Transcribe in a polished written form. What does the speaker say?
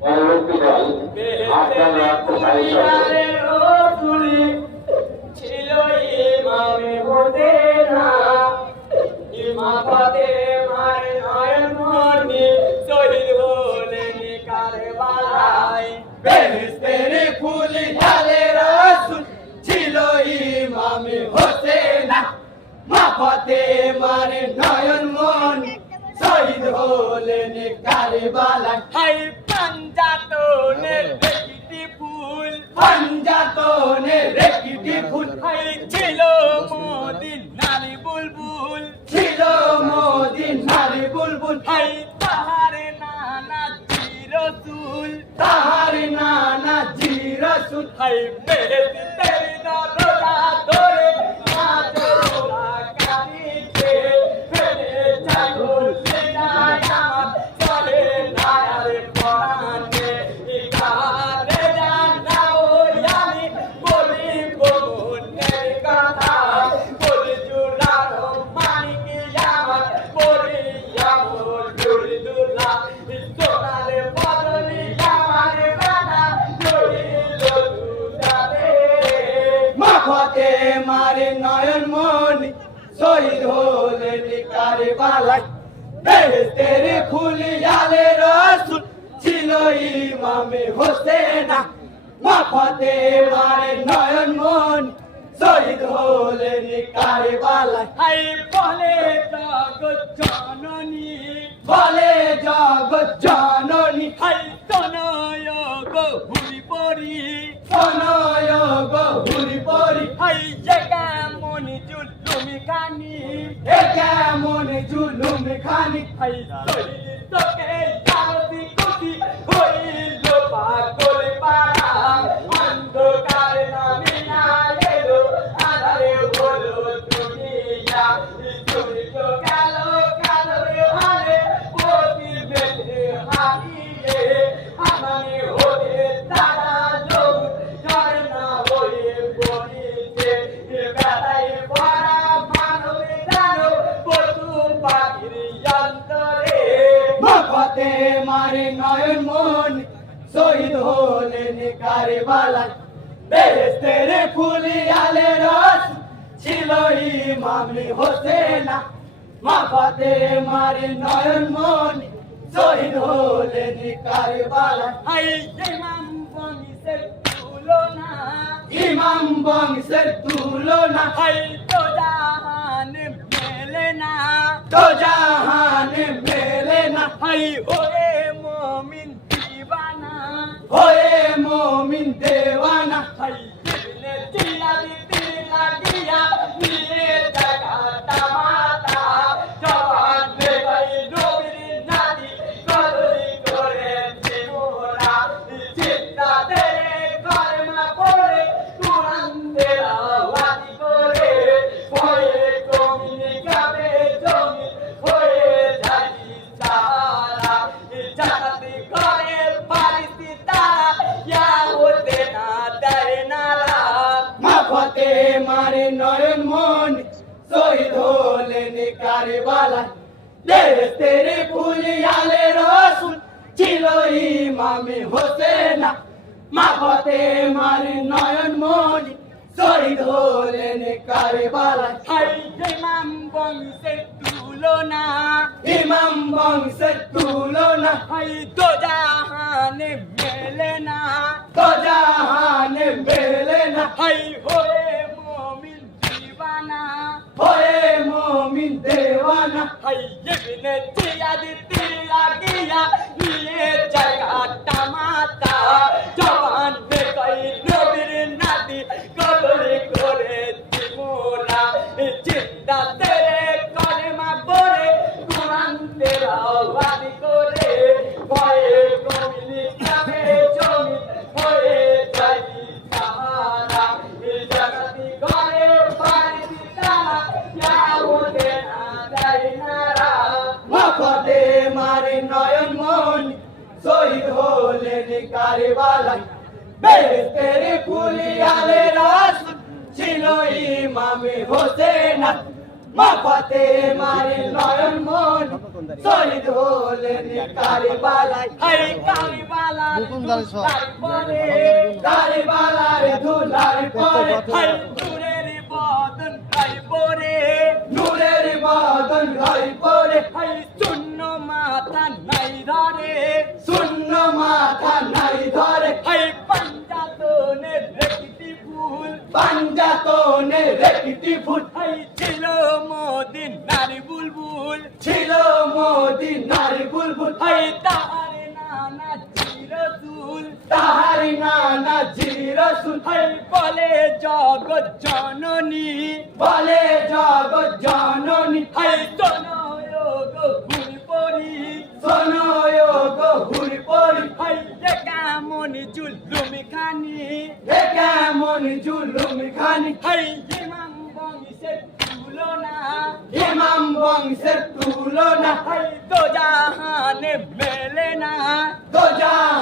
পরবর্তী দল আফগান রক্তশালী ছিল ইমামে হোসেনা ইমামতে মারে নয়ন মনি শহীদ হলেন কারবালায় বেহেশতের ফুল ঢালে রাসূল ছিল ইমামে হোসেনা মাফতে মারে নয়ন মনি শহীদ হলেন কারবালায় হাই পাঞ্জাতনের রেকিটি ফুল পাঞ্জাতনের রেকিটি ফুল হাই ছিল মদিনার বুলবুল ছিল মদিনার বুলবুল হাই তাহার নানা জিরসুল তাহার নানা জিরসুল হাই বেহেশতের দরজা ধরে মাজরা কানিতে ফেলে চাগুল সিনায় আমার চলে নায়ার পরাণে ইকারে জানাও আমি বলি মনের কথা বলি জুড়ানো মানিকি আমার বলি আমার জুড়িদুল্লাহ সোনারে বদলি আমার গানা জড়িল দুটারে মাফতে মারে নয়ন মনি শহীদ হলেন কারবালায় বেহেশতের ফুল আলে রাসূল ছিল ইমামে হোসেনা মাফতে মারে নয়ন মনি শহীদ হলেন কারবালায় হাই বলে জগৎ জননী বলে জগৎ জননী হাই তনয় গো হুরি পরি তনয় গো হুরি পরি হাই কেমন জুলুমি খানি কেমন জুলুমি খানি হাই তোকে জানতি কুতি হইল পাগল পাড়া অন্ধকার নামিয়া এলো আধারে হলো দুনিয়া চুরি তো গেল কালোরে হারে পতি বেঁধে হারিয়ে আমানি হয়ে তারা লোক ঝরনা হয়ে পড়িছে বেলায় ভরা মানবে জানো পশু পাখির অন্তরে মাফতে মারে নয়ন মন শহীদ হলেন কারবালায় বেহেশতের ফুল আলে রাসূল ছিল ইমামে হোসেনা মাফতে মারে নয়ন মন শহীদ হলেন কারবালায় হাই ইমাম বংশের তুলনা ইমাম বংশের তুলনা হাই তো জাহানে মেলে না তো জাহানে মেলে না হাই ওরে মুমিন দিবানা ওরে মুমিন দেওয়ানা হাই দিলে চিলাদি লাগিয়া নিয়ে জাগাটা মাতা জবান বেগাই নবীর নাদি কদরি করে জীবনা চিন্তা তেরে কলমা পড়ে কুরআন তেলাওয়াতি করে ভয়ে কমিনি গাবে জমি হয়ে যাই সারা জান্নাতি করে পারিতি তারা ইয়া হতে না দেয় নারা মাফতে মারে নয়ন মন শহীদ হলেন কারবালায় বেহেশতের ফুল আলে রাসূল ছিল ইমামে হোসেনা মাফতে মারে নয়ন মন শহীদ হলেন কারবালায় হাই ইমাম বংশের তুলনা ইমাম বংশের তুলনা হাই তো জাহানে মেলে না তো জাহানে মেলে না হাই হয়ে মুমিন দিবানা হয়ে মুমিন দেওয়ানা হাই ইবনে জিয়াদি লাগিয়া নিয়ে জায়গাটা মাতা জবান বেকাই নবীর নাদি কদরি করে জীবনা চিন্তা তেরে কলেমা পড়ে কুরআন তেলাওয়াতি করে ভয়ে কমিনি কাবে জমি হয়ে যাই সাহারা জান্নাতি ঘরে পারিতি তারা ইয়া হতে না দেয় নারা মাফতে মারে নয়ন মন শহীদ হলেন কারবালায় বেহেশতের ফুল আলে রাসূল ছিল ইমামে হোসেনা মা ফাতেমার নয়ন মনি শহীদ হলেন কারবালায় হায় কারবালার ধুলার পরে কারবালার ধুলার পরে হায় নূরের বদন গায় পরে নূরের বদন গায় পরে হায় শূন্য মাথা নাই ধরে শূন্য মাথা নাই ধরে হায় পাঞ্জাতনে রেখতি ফুল পাঞ্জাতনে রেখতি ফুল হায় ছিল মদিনার বুলবুল ছিল মদিনার বুলবুল হায় তাহার নানা জিরসুল তাহার নানা জিরসুল হায় বলে জগৎ জননী বলে জগৎ জননী হায় শোনো গো হুর পরি শোনো গো হুর পরি হায় কেমন জুলুম খানি কেমন জুলুম খানি হায় ইমাম বংশের তুলনা ইমাম বংশের তুলনা হায় দো জাহানে মেলে না দো জাহানে